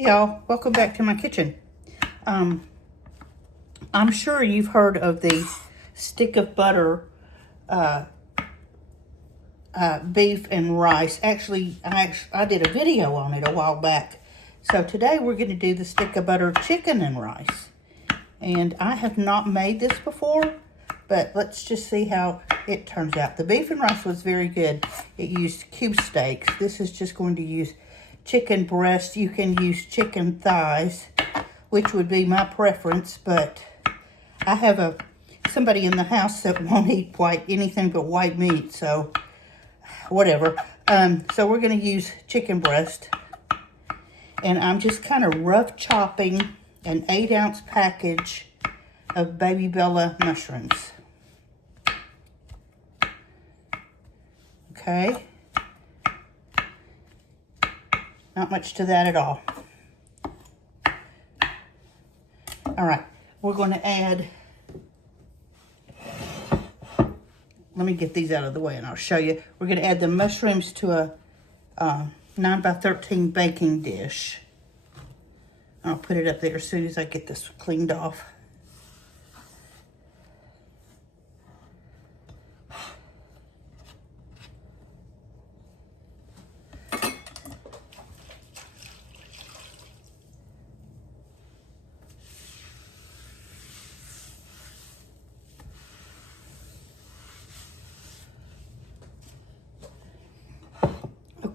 Hey y'all, welcome back to my kitchen. I'm sure you've heard of the stick of butter beef and rice. Actually, I did a video on it a while back. So today we're going to do the stick of butter chicken and rice. And I have not made this before, but let's just see how it turns out. The beef and rice was very good. It used cube steaks. This is just going to use chicken breast. You can use chicken thighs, which would be my preference, but I have somebody in the house that won't eat anything but white meat, so whatever. So we're going to use chicken breast, and I'm just kind of rough chopping an 8-ounce package of Baby Bella mushrooms. Okay. Not much to that at all. All right, we're going to add, let me get these out of the way and I'll show you. We're going to add the mushrooms to a 9x13 baking dish. I'll put it up there as soon as I get this cleaned off.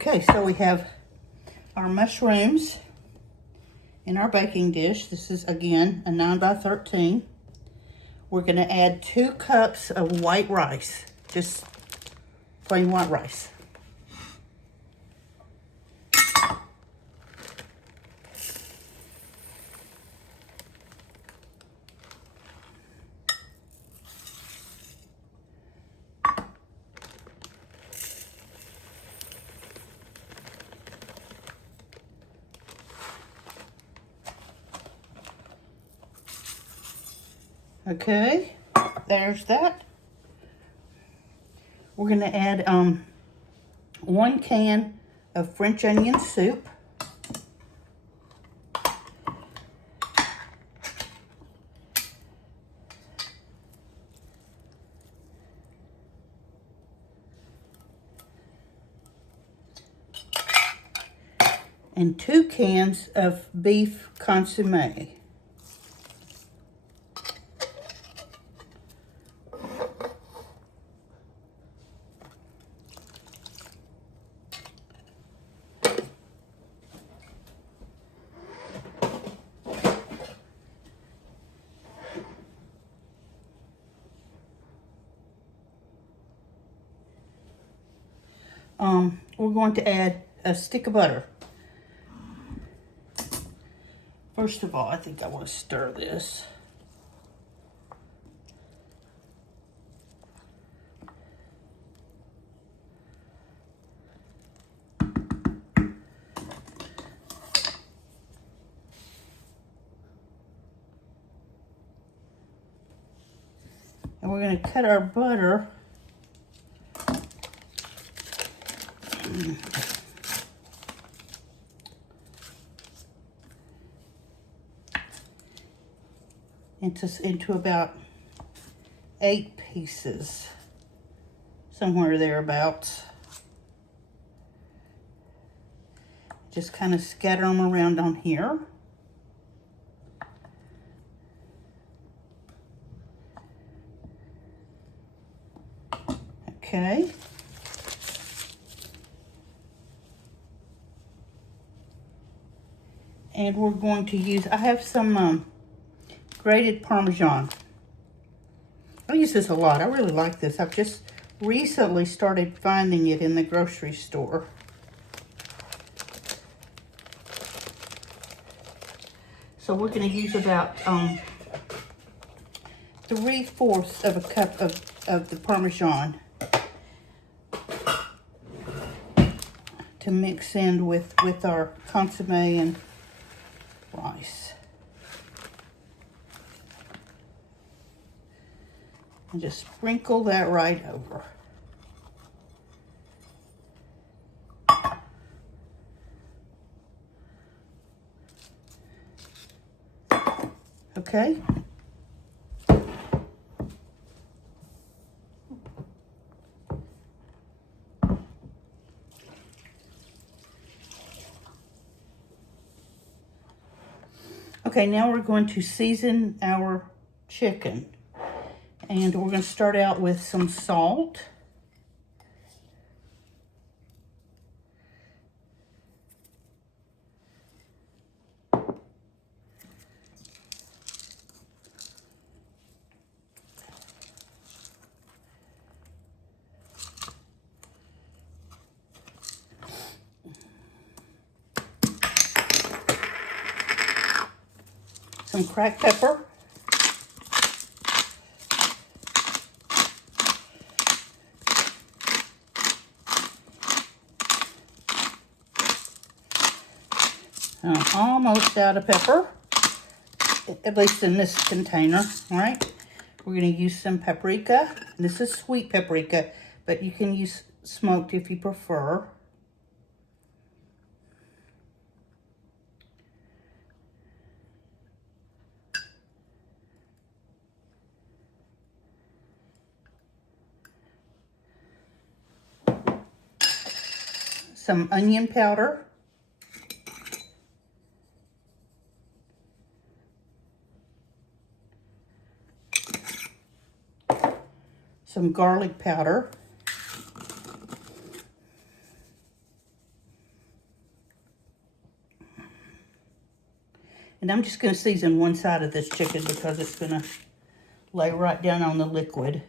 Okay, so we have our mushrooms in our baking dish. This is, again, a 9x13. We're going to add 2 cups of white rice, just plain white rice. Okay, there's that. We're going to add 1 can of French onion soup. And 2 cans of beef consommé. We're going to add a stick of butter. First of all, I think I want to stir this. And we're going to cut our butter into about 8 pieces, somewhere thereabouts. Just kind of scatter them around on here. Okay. And we're going to use, I have some grated Parmesan. I use this a lot. I really like this. I've just recently started finding it in the grocery store. So we're going to use about 3/4 of a cup of the Parmesan to mix in with our consommé and rice. And just sprinkle that right over. Okay. Okay, now we're going to season our chicken. And we're going to start out with some salt. Some cracked pepper. I'm almost out of pepper, at least in this container, all right? We're gonna use some paprika. This is sweet paprika, but you can use smoked if you prefer. Some onion powder. Some garlic powder. And I'm just going to season one side of this chicken because it's going to lay right down on the liquid.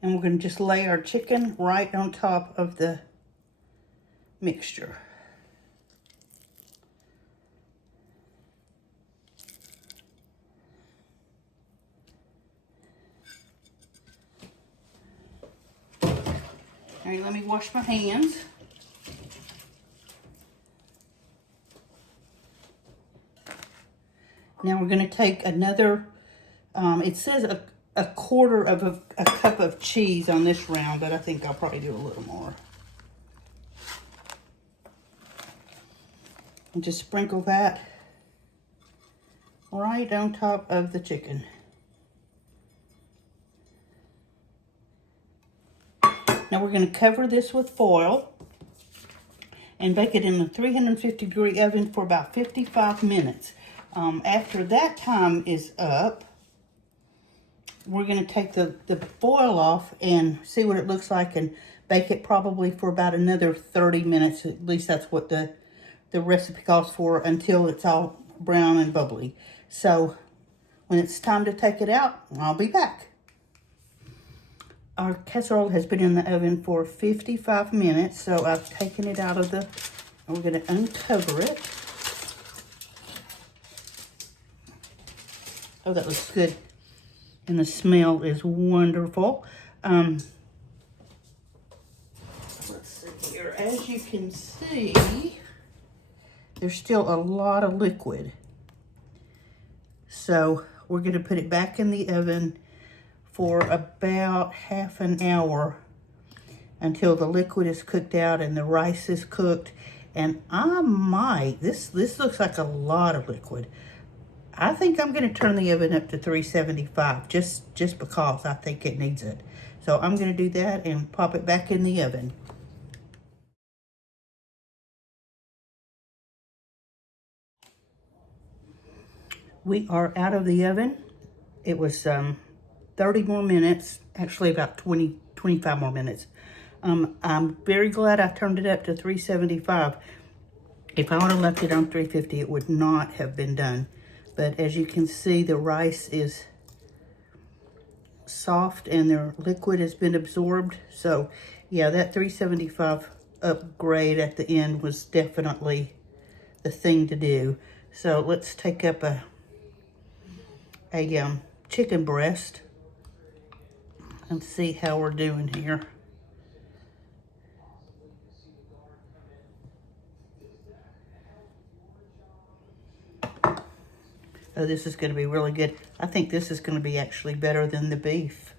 And we're going to just lay our chicken right on top of the mixture. All right, let me wash my hands. Now we're going to take another, it says a quarter of a cup of cheese on this round, but I think I'll probably do a little more. And just sprinkle that right on top of the chicken. Now we're going to cover this with foil and bake it in a 350-degree oven for about 55 minutes. After that time is up, we're going to take the foil off and see what it looks like and bake it probably for about another 30 minutes. At least that's what the recipe calls for, until it's all brown and bubbly. So when it's time to take it out, I'll be back. Our casserole has been in the oven for 55 minutes, so I've taken it out of the, and we're going to uncover it. Oh, that looks good. And the smell is wonderful. Let's see here. As you can see, there's still a lot of liquid. So we're going to put it back in the oven for about half an hour until the liquid is cooked out and the rice is cooked. And I might, this looks like a lot of liquid. I think I'm going to turn the oven up to 375 just because I think it needs it. So I'm going to do that and pop it back in the oven. We are out of the oven. It was 30 more minutes, actually about 25 more minutes. I'm very glad I turned it up to 375. If I would have left it on 350, it would not have been done. But as you can see, the rice is soft and the liquid has been absorbed. So yeah, that 375 upgrade at the end was definitely the thing to do. So let's take up a chicken breast and see how we're doing here. Oh, this is going to be really good. I think this is going to be actually better than the beef.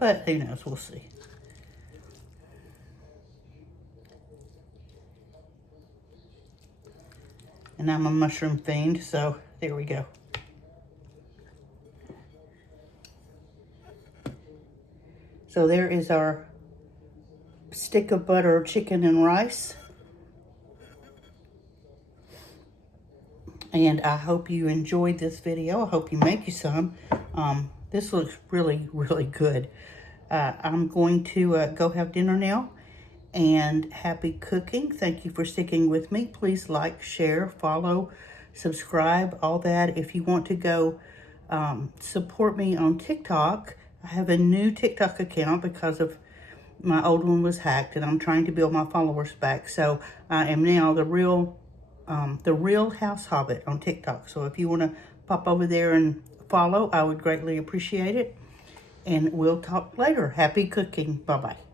But who knows, we'll see. And I'm a mushroom fiend, so there we go. So there is our stick of butter chicken and rice. And I hope you enjoyed this video. I hope you make you some. This looks really, really good. I'm going to go have dinner now. And happy cooking. Thank you for sticking with me. Please like, share, follow, subscribe, all that. If you want to go support me on TikTok, I have a new TikTok account because of my old one was hacked, and I'm trying to build my followers back. So I am now the real House Hobbit on TikTok. So if you want to pop over there and follow, I would greatly appreciate it. And we'll talk later. Happy cooking. Bye-bye.